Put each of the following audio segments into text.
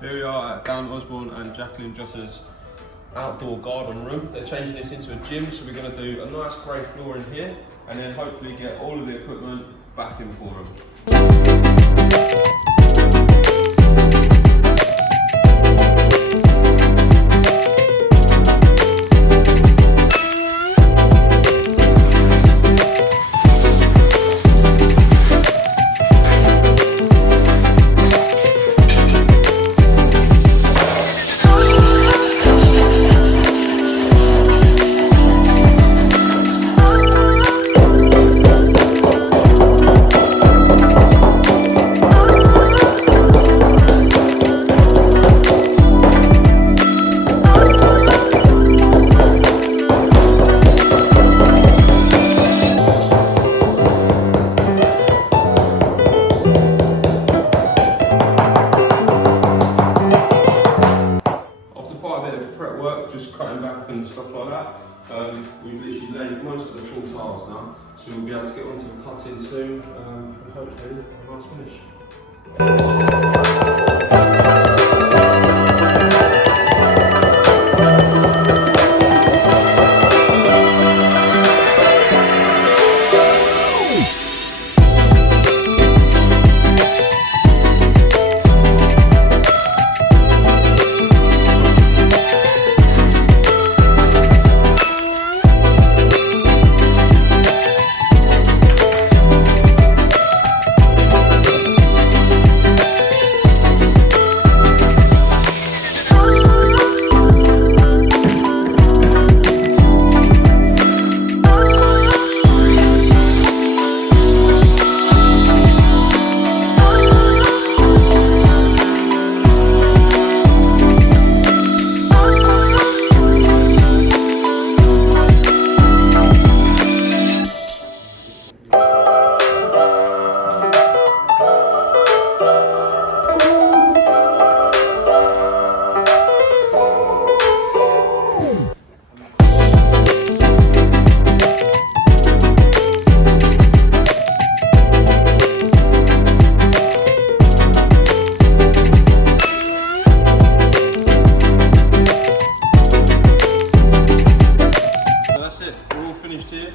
Here we are at down Osbourne and Jaqueline Jossa's outdoor garden room. They're changing this into a gym, so we're going to do a nice grey floor in here and then hopefully get all of the equipment back in for them. Just cutting back and stuff like that. We've literally laid most of the full tiles now, so we'll be able to get onto the cutting soon and hopefully a nice finish. Here.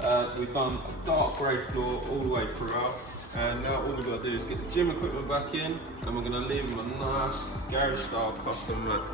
So we've done a dark grey floor all the way throughout, and now all we've got to do is get the gym equipment back in, and we're going to leave them a nice garage style custom mat.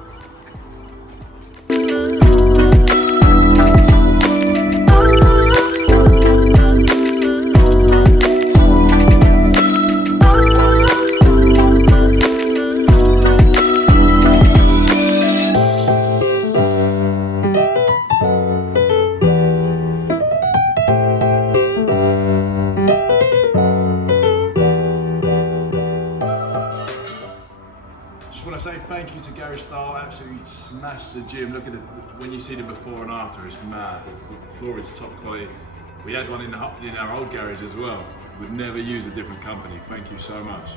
I say thank you to Garage Style, absolutely smashed the gym. Look at it, when you see the before and after, it's mad. The floor is top quality. We had one in our old garage as well. We'd never use a different company. Thank you so much.